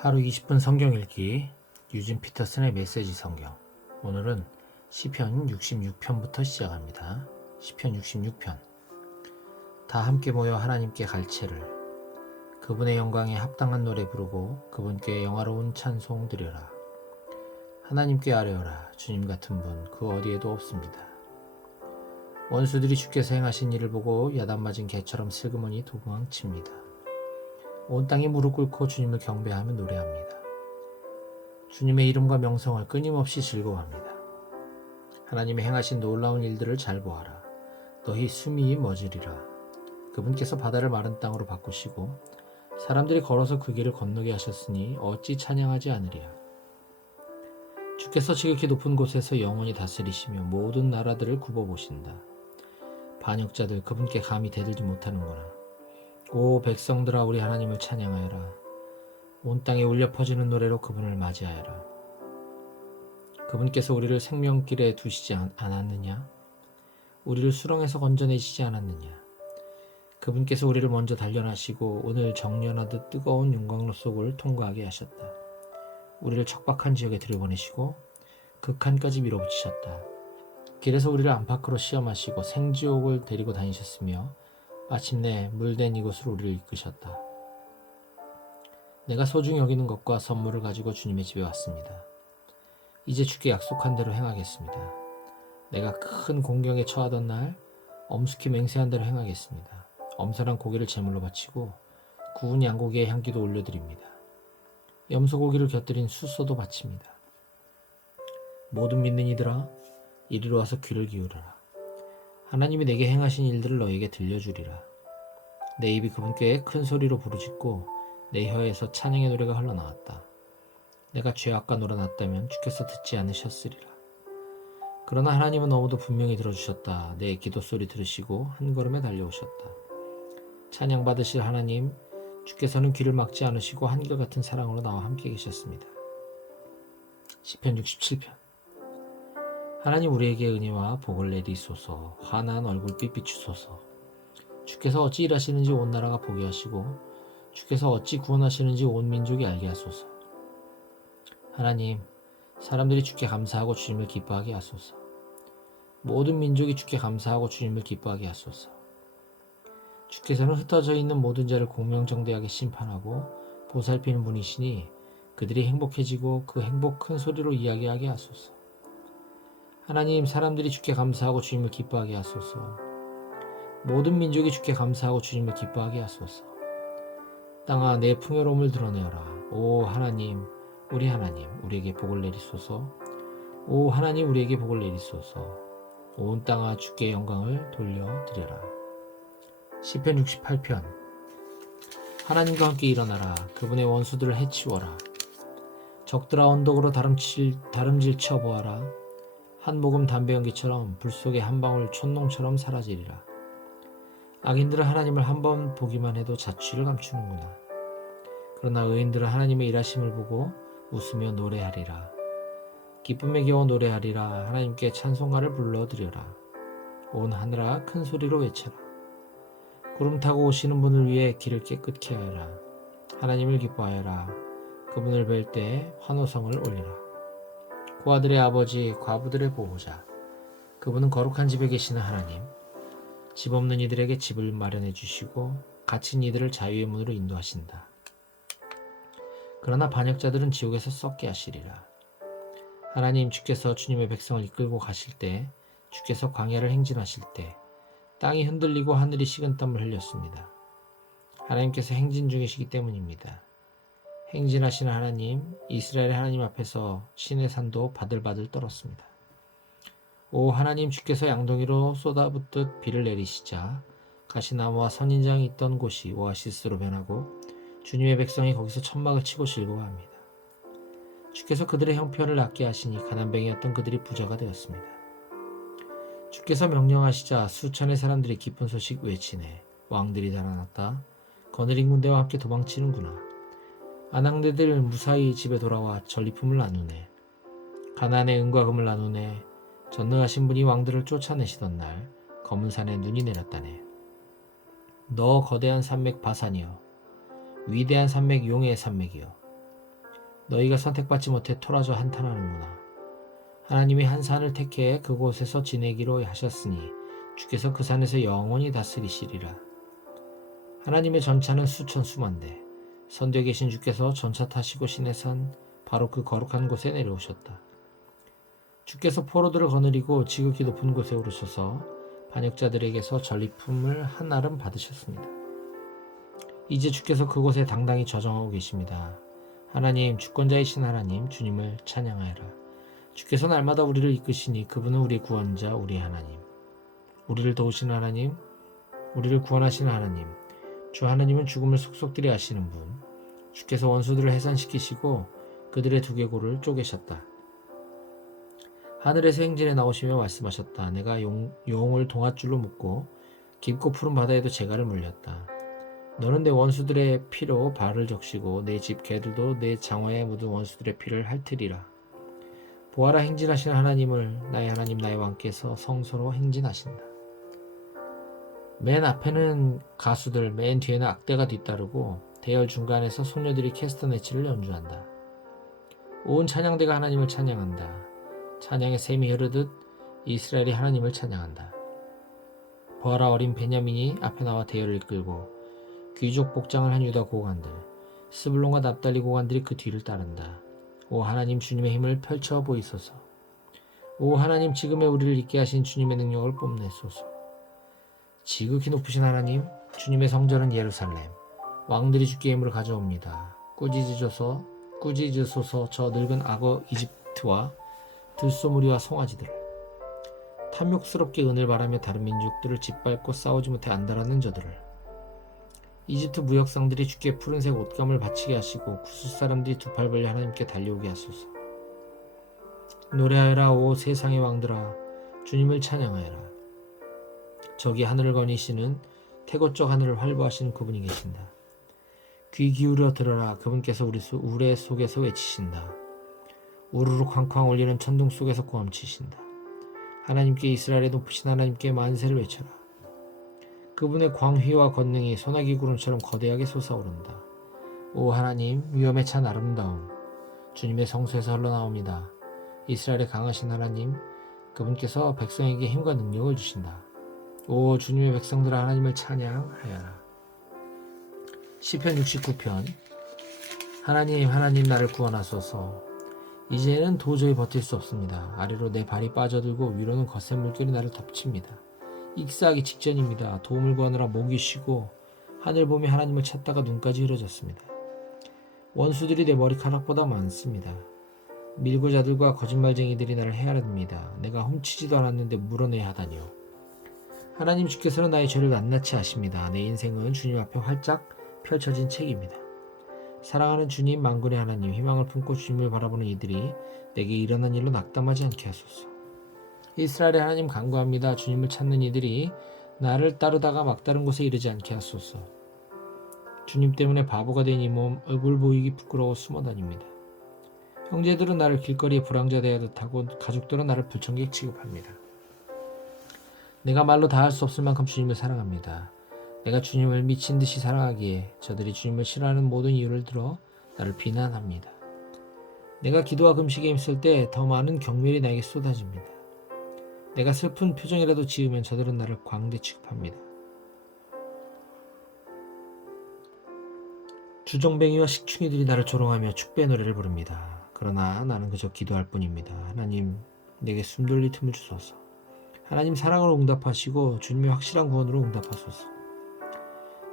하루 20분 성경 읽기 유진 피터슨의 메시지 성경. 오늘은 시편 66편부터 시작합니다. 시편 66편. 다 함께 모여 하나님께 갈채를 그분의 영광에 합당한 노래 부르고 그분께 영화로운 찬송 드려라. 하나님께 아뢰어라. 주님 같은 분 그 어디에도 없습니다. 원수들이 주께서 행하신 일을 보고 야단 맞은 개처럼 슬그머니 도망칩니다. 온 땅이 무릎 꿇고 주님을 경배하며 노래합니다. 주님의 이름과 명성을 끊임없이 즐거워합니다. 하나님의 행하신 놀라운 일들을 잘 보아라. 너희 숨이 멎으리라. 그분께서 바다를 마른 땅으로 바꾸시고 사람들이 걸어서 그 길을 건너게 하셨으니 어찌 찬양하지 않으랴. 주께서 지극히 높은 곳에서 영원히 다스리시며 모든 나라들을 굽어보신다. 반역자들 그분께 감히 대들지 못하는구나. 오 백성들아 우리 하나님을 찬양하여라. 온 땅에 울려 퍼지는 노래로 그분을 맞이하여라. 그분께서 우리를 생명길에 두시지 않았느냐? 우리를 수렁에서 건져내시지 않았느냐? 그분께서 우리를 먼저 단련하시고 오늘 정련하듯 뜨거운 윤광로 속을 통과하게 하셨다. 우리를 척박한 지역에 들여보내시고 극한까지 밀어붙이셨다. 길에서 우리를 안팎으로 시험하시고 생지옥을 데리고 다니셨으며 마침내 물된 이곳으로 우리를 이끄셨다. 내가 소중히 여기는 것과 선물을 가지고 주님의 집에 왔습니다. 이제 주께 약속한 대로 행하겠습니다. 내가 큰 공경에 처하던 날 엄숙히 맹세한 대로 행하겠습니다. 엄선한 고기를 제물로 바치고 구운 양고기의 향기도 올려드립니다. 염소고기를 곁들인 숫소도 바칩니다. 모든 믿는 이들아 이리로 와서 귀를 기울여라. 하나님이 내게 행하신 일들을 너에게 들려주리라. 내 입이 그분께 큰 소리로 부르짖고 내 혀에서 찬양의 노래가 흘러나왔다. 내가 죄악과 놀아났다면 주께서 듣지 않으셨으리라. 그러나 하나님은 너무도 분명히 들어주셨다. 내 기도 소리 들으시고 한 걸음에 달려오셨다. 찬양받으실 하나님, 주께서는 귀를 막지 않으시고 한결같은 사랑으로 나와 함께 계셨습니다. 시편 67편. 하나님 우리에게 은혜와 복을 내리소서. 환한 얼굴 빛 비추소서. 주께서 어찌 일하시는지 온 나라가 보게 하시고 주께서 어찌 구원하시는지 온 민족이 알게 하소서. 하나님, 사람들이 주께 감사하고 주님을 기뻐하게 하소서. 모든 민족이 주께 감사하고 주님을 기뻐하게 하소서. 주께서는 흩어져 있는 모든 자를 공명정대하게 심판하고 보살피는 분이시니 그들이 행복해지고 그 행복 큰 소리로 이야기하게 하소서. 하나님, 사람들이 주께 감사하고 주님을 기뻐하게 하소서. 모든 민족이 주께 감사하고 주님을 기뻐하게 하소서. 땅아 내 풍요로움을 드러내어라. 오 하나님, 우리에게 복을 내리소서. 오 하나님, 우리에게 복을 내리소서. 온 땅아 주께 영광을 돌려드려라. 시편 68편. 하나님과 함께 일어나라. 그분의 원수들을 해치워라. 적들아 언덕으로 다름질 쳐보아라. 한 모금 담배 연기처럼 불 속의 한 방울 촛농처럼 사라지리라. 악인들은 하나님을 한번 보기만 해도 자취를 감추는구나. 그러나 의인들은 하나님의 일하심을 보고 웃으며 노래하리라. 기쁨에 겨워 노래하리라. 하나님께 찬송가를 불러드려라. 온 하늘아 큰 소리로 외쳐라. 구름 타고 오시는 분을 위해 길을 깨끗게 하여라. 하나님을 기뻐하여라. 그분을 뵐 때 환호성을 올리라. 고아들의 아버지, 과부들의 보호자. 그분은 거룩한 집에 계시는 하나님. 집 없는 이들에게 집을 마련해 주시고 갇힌 이들을 자유의 문으로 인도하신다. 그러나 반역자들은 지옥에서 썩게 하시리라. 하나님, 주께서 주님의 백성을 이끌고 가실 때, 주께서 광야를 행진하실 때 땅이 흔들리고 하늘이 식은땀을 흘렸습니다. 하나님께서 행진 중이시기 때문입니다. 행진하시는 하나님, 이스라엘의 하나님 앞에서 신의 산도 바들바들 떨었습니다. 오 하나님, 주께서 양동이로 쏟아붓듯 비를 내리시자 가시나무와 선인장이 있던 곳이 오아시스로 변하고 주님의 백성이 거기서 천막을 치고 즐거워합니다. 주께서 그들의 형편을 낫게 하시니 가난뱅이였던 그들이 부자가 되었습니다. 주께서 명령하시자 수천의 사람들이 기쁜 소식 외치네. 왕들이 달아났다. 거느린 군대와 함께 도망치는구나. 아낙네들 무사히 집에 돌아와 전리품을 나누네. 가나안의 은과 금을 나누네. 전능하신 분이 왕들을 쫓아내시던 날 검은 산에 눈이 내렸다네. 너 거대한 산맥 바산이여, 위대한 산맥 용의 산맥이여, 너희가 선택받지 못해 토라져 한탄하는구나. 하나님이 한 산을 택해 그곳에서 지내기로 하셨으니 주께서 그 산에서 영원히 다스리시리라. 하나님의 전차는 수천 수만대. 선대에 계신 주께서 전차 타시고 시내산 바로 그 거룩한 곳에 내려오셨다. 주께서 포로들을 거느리고 지극히 높은 곳에 오르셔서 반역자들에게서 전리품을 한 알음 받으셨습니다. 이제 주께서 그곳에 당당히 저정하고 계십니다. 하나님, 주권자이신 하나님, 주님을 찬양하여라. 주께서 날마다 우리를 이끄시니 그분은 우리 구원자, 우리 하나님. 우리를 도우시는 하나님, 우리를 구원하시는 하나님. 주 하나님은 죽음을 속속들이 아시는 분. 주께서 원수들을 해산시키시고 그들의 두개골을 쪼개셨다. 하늘에서 행진에 나오시며 말씀하셨다. 내가 용을 동아줄로 묶고 깊고 푸른 바다에도 재갈을 물렸다. 너는 내 원수들의 피로 발을 적시고 내 집 개들도 내 장화에 묻은 원수들의 피를 핥으리라. 보아라, 행진하시는 하나님을, 나의 하나님 나의 왕께서 성소로 행진하신다. 맨 앞에는 가수들, 맨 뒤에는 악대가 뒤따르고 대열 중간에서 소녀들이 캐스터네치를 연주한다. 온 찬양대가 하나님을 찬양한다. 찬양의 샘이 흐르듯 이스라엘이 하나님을 찬양한다. 보아라, 어린 베냐민이 앞에 나와 대열을 이끌고 귀족 복장을 한 유다 고관들, 스불론과 납달리 고관들이 그 뒤를 따른다. 오 하나님, 주님의 힘을 펼쳐 보이소서. 오 하나님, 지금의 우리를 있게 하신 주님의 능력을 뽐내소서. 지극히 높으신 하나님, 주님의 성전은 예루살렘. 왕들이 주께 예물을 가져옵니다. 꾸짖으소서 저 늙은 악어 이집트와 들소무리와 송아지들을. 탐욕스럽게 은을 바라며 다른 민족들을 짓밟고 싸우지 못해 안달하는 저들을. 이집트 무역상들이 주께 푸른색 옷감을 바치게 하시고 구스 사람들이 두 팔 벌려 하나님께 달려오게 하소서. 노래하여라, 오 세상의 왕들아, 주님을 찬양하여라. 저기 하늘을 거니시는 태고쪽 하늘을 활보하시는 그분이 계신다. 귀 기울여 들어라, 그분께서 우리 우레 속에서 외치신다. 우르르 쾅쾅 울리는 천둥 속에서 고함치신다. 하나님께, 이스라엘의 높으신 하나님께 만세를 외쳐라. 그분의 광휘와 권능이 소나기 구름처럼 거대하게 솟아오른다. 오 하나님, 위엄에 찬 아름다움, 주님의 성소에서 흘러나옵니다. 이스라엘의 강하신 하나님, 그분께서 백성에게 힘과 능력을 주신다. 오 주님의 백성들아, 하나님을 찬양하여라. 시편 69편. 하나님, 하나님, 나를 구원하소서. 이제는 도저히 버틸 수 없습니다. 아래로 내 발이 빠져들고 위로는 거센 물결이 나를 덮칩니다. 익사하기 직전입니다. 도움을 구하느라 목이 쉬고 하늘 보며 하나님을 찾다가 눈까지 흐려졌습니다. 원수들이 내 머리카락보다 많습니다. 밀고자들과 거짓말쟁이들이 나를 헤아립니다. 내가 훔치지도 않았는데 물어내야 하다니요. 하나님, 주께서는 나의 죄를 낱낱이 아십니다. 내 인생은 주님 앞에 활짝 펼쳐진 책입니다. 사랑하는 주님, 만군의 하나님, 희망을 품고 주님을 바라보는 이들이 내게 일어난 일로 낙담하지 않게 하소서. 이스라엘의 하나님, 간구합니다. 주님을 찾는 이들이 나를 따르다가 막다른 곳에 이르지 않게 하소서. 주님 때문에 바보가 된 이 몸, 얼굴 보이기 부끄러워 숨어 다닙니다. 형제들은 나를 길거리에 불황자 대하듯 하고 가족들은 나를 불청객 취급합니다. 내가 말로 다 할 수 없을 만큼 주님을 사랑합니다. 내가 주님을 미친 듯이 사랑하기에 저들이 주님을 싫어하는 모든 이유를 들어 나를 비난합니다. 내가 기도와 금식에 힘쓸 때 더 많은 경멸이 나에게 쏟아집니다. 내가 슬픈 표정이라도 지으면 저들은 나를 광대 취급합니다. 주정뱅이와 식충이들이 나를 조롱하며 축배의 노래를 부릅니다. 그러나 나는 그저 기도할 뿐입니다. 하나님, 내게 숨 돌릴 틈을 주소서. 하나님, 사랑으로 응답하시고 주님의 확실한 구원으로 응답하소서.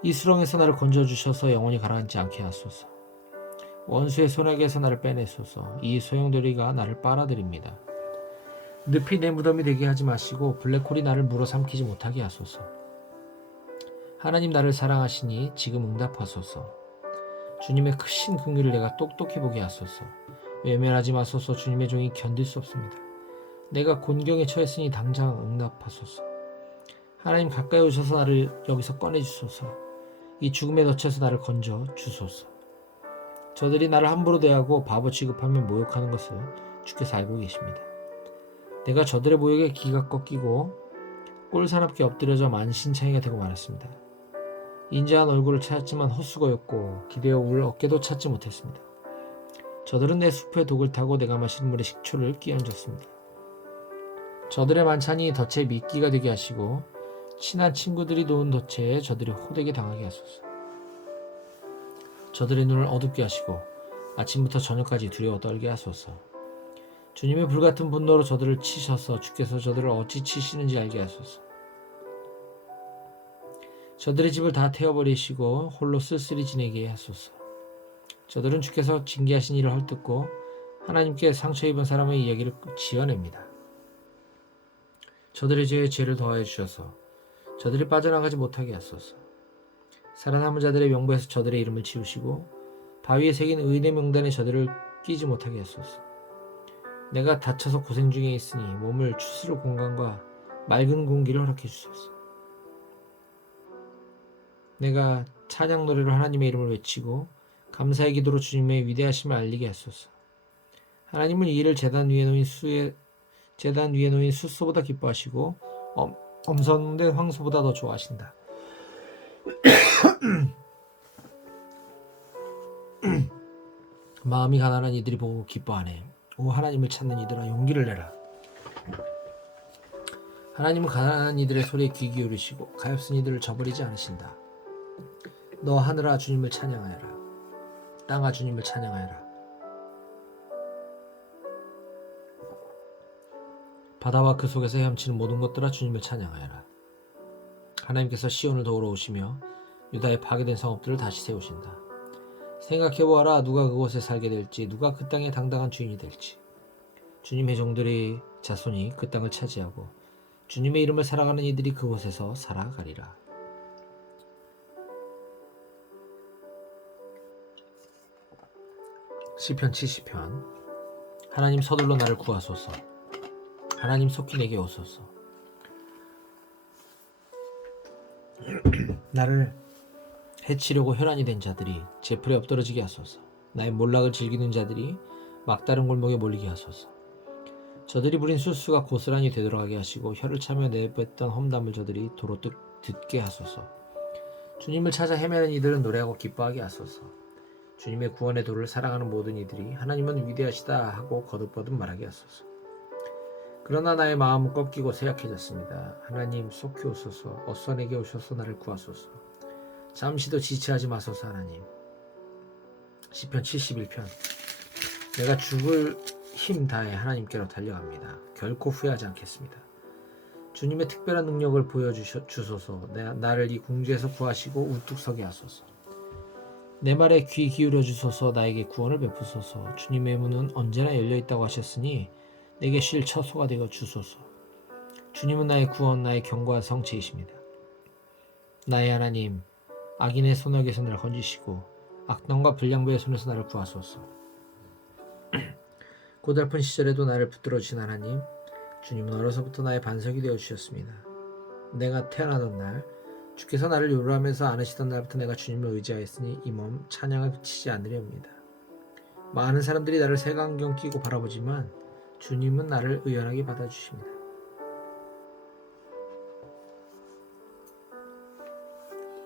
이 수렁에서 나를 건져주셔서 영원히 가라앉지 않게 하소서. 원수의 손에게서 나를 빼내소서. 이 소용돌이가 나를 빨아들입니다. 늪이 내 무덤이 되게 하지 마시고 블랙홀이 나를 물어삼키지 못하게 하소서. 하나님, 나를 사랑하시니 지금 응답하소서. 주님의 크신 긍휼을 내가 똑똑히 보게 하소서. 외면하지 마소서. 주님의 종이 견딜 수 없습니다. 내가 곤경에 처했으니 당장 응답하소서. 하나님, 가까이 오셔서 나를 여기서 꺼내주소서. 이 죽음에 덫혀서 나를 건져 주소서. 저들이 나를 함부로 대하고 바보 취급하며 모욕하는 것을 주께서 알고 계십니다. 내가 저들의 모욕에 기가 꺾이고 꼴사납게 엎드려져 만신창이가 되고 말았습니다. 인자한 얼굴을 찾았지만 헛수고였고 기대어 울 어깨도 찾지 못했습니다. 저들은 내 수프에 독을 타고 내가 마시는 물에 식초를 끼얹었습니다. 저들의 만찬이 덫에 미끼가 되게 하시고 친한 친구들이 놓은 덫에 저들이 호되게 당하게 하소서. 저들의 눈을 어둡게 하시고 아침부터 저녁까지 두려워 떨게 하소서. 주님의 불같은 분노로 저들을 치셔서 주께서 저들을 어찌 치시는지 알게 하소서. 저들의 집을 다 태워버리시고 홀로 쓸쓸히 지내게 하소서. 저들은 주께서 징계하신 일을 헐뜯고 하나님께 상처 입은 사람의 이야기를 지어냅니다. 저들의 죄에 죄를 더하여 주셔서 저들이 빠져나가지 못하게 하소서. 살아남은 자들의 명부에서 저들의 이름을 지우시고 바위에 새긴 의인의 명단에 저들을 끼지 못하게 하소서. 내가 다쳐서 고생 중에 있으니 몸을 추스를 공간과 맑은 공기를 허락해 주소서. 내가 찬양 노래로 하나님의 이름을 외치고 감사의 기도로 주님의 위대하심을 알리게 하소서. 하나님은 이 일을 제단 위에 놓인 숫소보다 기뻐하시고 엄선된 황소보다 더 좋아하신다. 마음이 가난한 이들이 보고 기뻐하네. 오 하나님을 찾는 이들아 용기를 내라. 하나님은 가난한 이들의 소리에 귀 기울이시고 가엾은 이들을 저버리지 않으신다. 너 하늘아 주님을 찬양하여라. 땅아 주님을 찬양하여라. 바다와 그 속에서 헤엄치는 모든 것들아 주님을 찬양하여라. 하나님께서 시온을 도우러 오시며 유다의 파괴된 성읍들을 다시 세우신다. 생각해보아라. 누가 그곳에 살게 될지, 누가 그 땅의 당당한 주인이 될지. 주님의 종들의 자손이 그 땅을 차지하고 주님의 이름을 살아가는 이들이 그곳에서 살아가리라. 시편 70편. 하나님 서둘러 나를 구하소서. 하나님 속히 내게 오소서. 나를 해치려고 혈안이 된 자들이 제 풀에 엎드러지게 하소서. 나의 몰락을 즐기는 자들이 막다른 골목에 몰리게 하소서. 저들이 부린 술수가 고스란히 되돌아가게 하시고 혀를 차며 내뱉던 험담을 저들이 도로 듣게 하소서. 주님을 찾아 헤매는 이들은 노래하고 기뻐하게 하소서. 주님의 구원의 도를 살아가는 모든 이들이 하나님은 위대하시다 하고 거듭거듭 말하게 하소서. 그러나 나의 마음은 꺾이고 쇠약해졌습니다. 하나님 속히 오소서. 어서 내게 오셔서 나를 구하소서. 잠시도 지체하지 마소서. 하나님. 시편 71편. 내가 죽을 힘 다해 하나님께로 달려갑니다. 결코 후회하지 않겠습니다. 주님의 특별한 능력을 보여주소서. 나를 이 궁지에서 구하시고 우뚝 서게 하소서. 내 말에 귀 기울여 주소서. 나에게 구원을 베푸소서. 주님의 문은 언제나 열려있다고 하셨으니 내게 쉴 처소가 되어 주소서. 주님은 나의 구원, 나의 견고한 성체이십니다. 나의 하나님, 악인의 손역에서 나를 건지시고 악당과 불량부의 손에서 나를 구하소서. 고달픈 시절에도 나를 붙들어 주신 하나님, 주님은 어려서부터 나의 반석이 되어 주셨습니다. 내가 태어나던 날, 주께서 나를 요로하면서 안으시던 날부터 내가 주님을 의지하였으니 이 몸 찬양을 그치지 않으려옵니다. 많은 사람들이 나를 색안경 끼고 바라보지만 주님은 나를 의연하게 받아주십니다.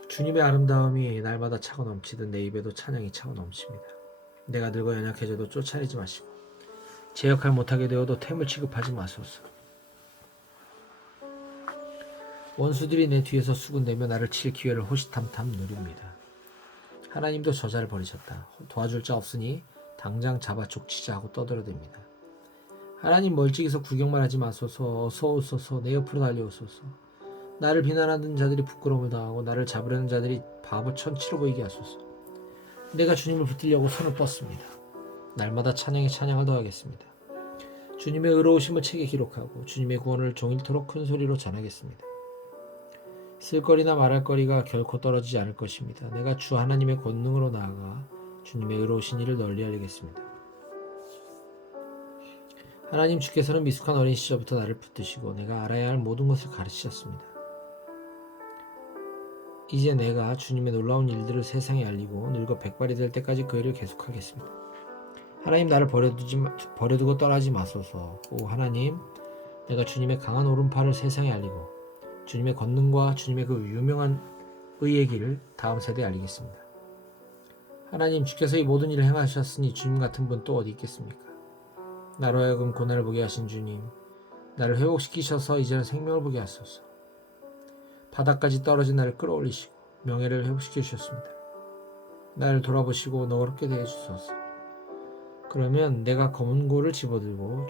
주님의 아름다움이 날마다 차고 넘치듯 내 입에도 찬양이 차고 넘칩니다. 내가 늙어 연약해져도 쫓아내지 마시고 제 역할 못하게 되어도 템을 취급하지 마소서. 원수들이 내 뒤에서 수군대며 나를 칠 기회를 호시탐탐 누립니다. 하나님도 저자를 버리셨다. 도와줄 자 없으니 당장 잡아 족치자 하고 떠들어댑니다. 하나님 멀찍이서 구경만 하지 마소서. 어서 오소서. 내 옆으로 달려오소서. 나를 비난하는 자들이 부끄러움을 당하고 나를 잡으려는 자들이 바보 천치로 보이게 하소서. 내가 주님을 붙들려고 손을 뻗습니다. 날마다 찬양에 찬양을 더하겠습니다. 주님의 의로우심을 책에 기록하고 주님의 구원을 종일토록 큰 소리로 전하겠습니다. 쓸거리나 말할 거리가 결코 떨어지지 않을 것입니다. 내가 주 하나님의 권능으로 나아가 주님의 의로우신 일을 널리 알리겠습니다. 하나님 주께서는 미숙한 어린 시절부터 나를 붙드시고 내가 알아야 할 모든 것을 가르치셨습니다. 이제 내가 주님의 놀라운 일들을 세상에 알리고 늙어 백발이 될 때까지 그 일을 계속하겠습니다. 하나님 나를 버려두고 떠나지 마소서. 오 하나님, 내가 주님의 강한 오른팔을 세상에 알리고 주님의 권능과 주님의 그 유명한 의의 길을 다음 세대에 알리겠습니다. 하나님, 주께서 이 모든 일을 행하셨으니 주님 같은 분 또 어디 있겠습니까? 나로 하여금 고난을 보게 하신 주님, 나를 회복시키셔서 이제는 생명을 보게 하소서. 바닥까지 떨어진 나를 끌어올리시고 명예를 회복시켜 주셨습니다. 나를 돌아보시고 너그럽게 대해주소서. 그러면 내가 검은고를 집어들고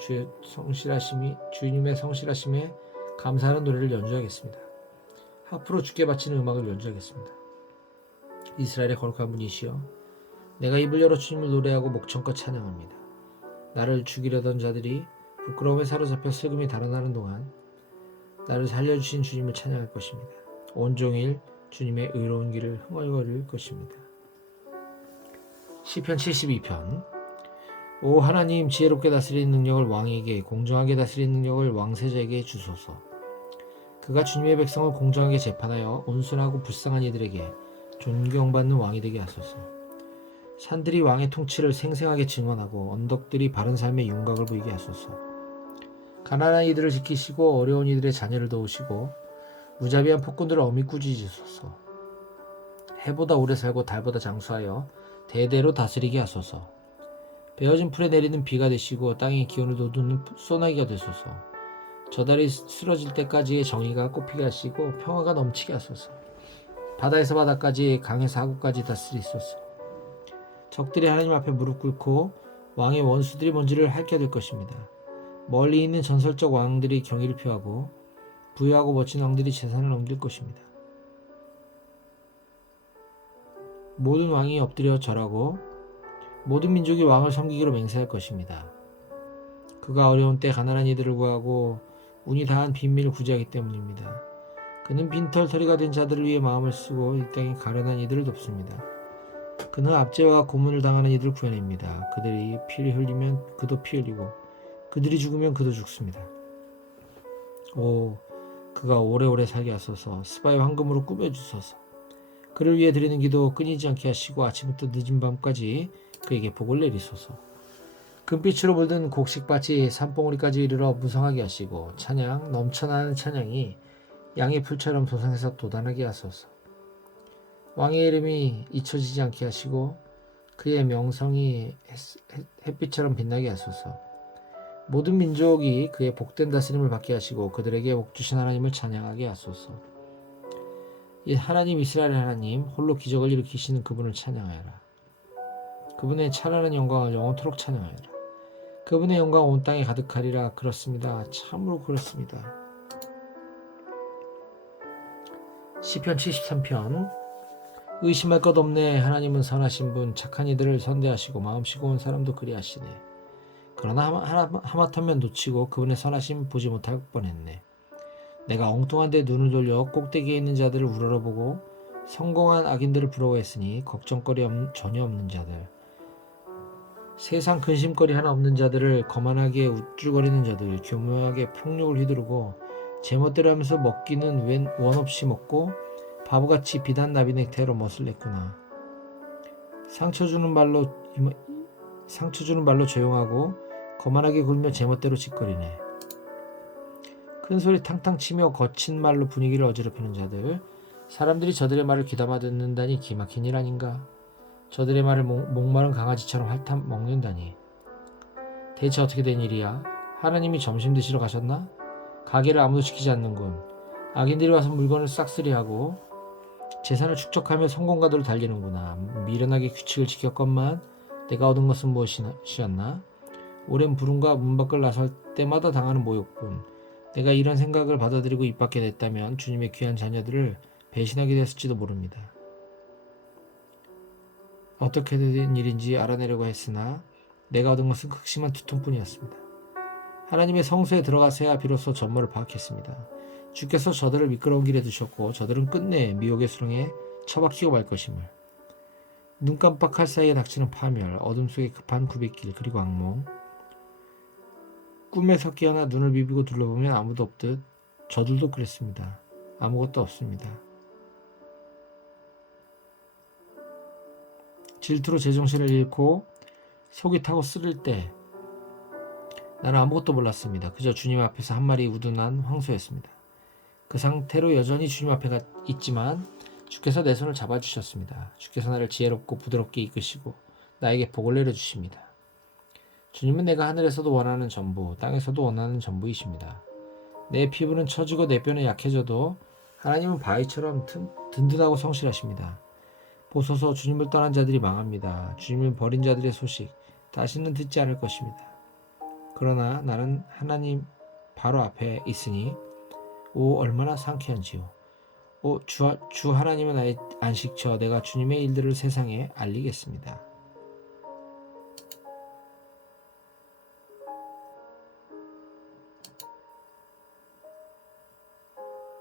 주님의 성실하심에 감사하는 노래를 연주하겠습니다. 하프로 주께 바치는 음악을 연주하겠습니다. 이스라엘의 거룩한 분이시여, 내가 입을 열어 주님을 노래하고 목청껏 찬양합니다. 나를 죽이려던 자들이 부끄러움에 사로잡혀 슬금이 달아나는 동안 나를 살려주신 주님을 찬양할 것입니다. 온종일 주님의 의로운 길을 흥얼거릴 것입니다. 시편 72편. 오 하나님, 지혜롭게 다스리는 능력을 왕에게, 공정하게 다스리는 능력을 왕세자에게 주소서. 그가 주님의 백성을 공정하게 재판하여 온순하고 불쌍한 이들에게 존경받는 왕이 되게 하소서. 산들이 왕의 통치를 생생하게 증언하고 언덕들이 바른 삶의 윤곽을 보이게 하소서. 가난한 이들을 지키시고 어려운 이들의 자녀를 도우시고 무자비한 폭군들을 엄히 꾸짖으소서. 해보다 오래 살고 달보다 장수하여 대대로 다스리게 하소서. 베어진 풀에 내리는 비가 되시고 땅의 기온을 돋우는 소나기가 되소서. 저달이 쓰러질 때까지의 정의가 꽃피게 하시고 평화가 넘치게 하소서. 바다에서 바다까지, 강에서 하구까지 다스리소서. 적들이 하나님 앞에 무릎 꿇고 왕의 원수들이 뭔지를 핥게 될 것입니다. 멀리 있는 전설적 왕들이 경의를 표하고 부유하고 멋진 왕들이 재산을 넘길 것입니다. 모든 왕이 엎드려 절하고 모든 민족이 왕을 섬기기로 맹세할 것입니다. 그가 어려운 때 가난한 이들을 구하고 운이 다한 빈민을 구제하기 때문입니다. 그는 빈털터리가 된 자들을 위해 마음을 쓰고 이 땅에 가련한 이들을 돕습니다. 그는 압제와 고문을 당하는 이들을 구해냅니다. 그들이 피를 흘리면 그도 피 흘리고 그들이 죽으면 그도 죽습니다. 오, 그가 오래오래 살게 하소서. 스바의 황금으로 꾸며주소서. 그를 위해 드리는 기도 끊이지 않게 하시고 아침부터 늦은 밤까지 그에게 복을 내리소서. 금빛으로 물든 곡식밭이 산봉우리까지 이르러 무성하게 하시고 찬양, 넘쳐나는 찬양이 양의 풀처럼 솟아나서 돋아나게 하소서. 왕의 이름이 잊혀지지 않게 하시고 그의 명성이 햇빛처럼 빛나게 하소서. 모든 민족이 그의 복된 다스림을 받게 하시고 그들에게 복 주신 하나님을 찬양하게 하소서. 이 하나님, 이스라엘 하나님, 홀로 기적을 일으키시는 그분을 찬양하여라. 그분의 찬란한 영광을 영원토록 찬양하여라. 그분의 영광 온 땅에 가득하리라. 그렇습니다. 참으로 그렇습니다. 시편 73편. 의심할 것 없네. 하나님은 선하신 분, 착한 이들을 선대하시고 마음씨 고운 사람도 그리하시네. 그러나 하마터면 놓치고 그분의 선하심 보지 못할 뻔했네. 내가 엉뚱한 데 눈을 돌려 꼭대기에 있는 자들을 우러러보고 성공한 악인들을 부러워했으니 걱정거리 전혀 없는 자들, 세상 근심거리 하나 없는 자들을, 거만하게 우쭐거리는 자들, 교묘하게 폭력을 휘두르고 제멋대로 하면서 먹기는 웬 원 없이 먹고 바보같이 비단 나비넥타이로 멋을 냈구나. 상처 주는 말로 조용하고 거만하게 굴며 제멋대로 짓거리네. 큰 소리 탕탕 치며 거친 말로 분위기를 어지럽히는 자들, 사람들이 저들의 말을 귀담아 듣는다니 기막힌 일 아닌가. 저들의 말을 목마른 강아지처럼 핥아 먹는다니. 대체 어떻게 된 일이야? 하나님이 점심 드시러 가셨나? 가게를 아무도 지키지 않는군. 악인들이 와서 물건을 싹쓸이하고 재산을 축적하며 성공가도를 달리는구나. 미련하게 규칙을 지켰건만 내가 얻은 것은 무엇이었나? 오랜 불운과 문 밖을 나설 때마다 당하는 모욕뿐. 내가 이런 생각을 받아들이고 입 밖에 냈다면 주님의 귀한 자녀들을 배신하게 됐을지도 모릅니다. 어떻게 된 일인지 알아내려고 했으나 내가 얻은 것은 극심한 두통뿐이었습니다. 하나님의 성소에 들어가서야 비로소 전모를 파악했습니다. 주께서 저들을 미끄러운 길에 두셨고 저들은 끝내 미혹의 수렁에 처박히고 말 것임을. 눈 깜빡할 사이에 닥치는 파멸, 어둠 속의 급한 굽이길, 그리고 악몽. 꿈에서 깨어나 눈을 비비고 둘러보면 아무도 없듯 저들도 그랬습니다. 아무것도 없습니다. 질투로 제정신을 잃고 속이 타고 쓰릴 때 나는 아무것도 몰랐습니다. 그저 주님 앞에서 한 마리 우둔한 황소였습니다. 그 상태로 여전히 주님 앞에 있지만 주께서 내 손을 잡아주셨습니다. 주께서 나를 지혜롭고 부드럽게 이끄시고 나에게 복을 내려주십니다. 주님은 내가 하늘에서도 원하는 전부, 땅에서도 원하는 전부이십니다. 내 피부는 처지고 내 뼈는 약해져도 하나님은 바위처럼 든든하고 성실하십니다. 보소서, 주님을 떠난 자들이 망합니다. 주님을 버린 자들의 소식 다시는 듣지 않을 것입니다. 그러나 나는 하나님 바로 앞에 있으니 오 얼마나 상쾌한지요. 오 주 하나님은 나의 안식처, 내가 주님의 일들을 세상에 알리겠습니다.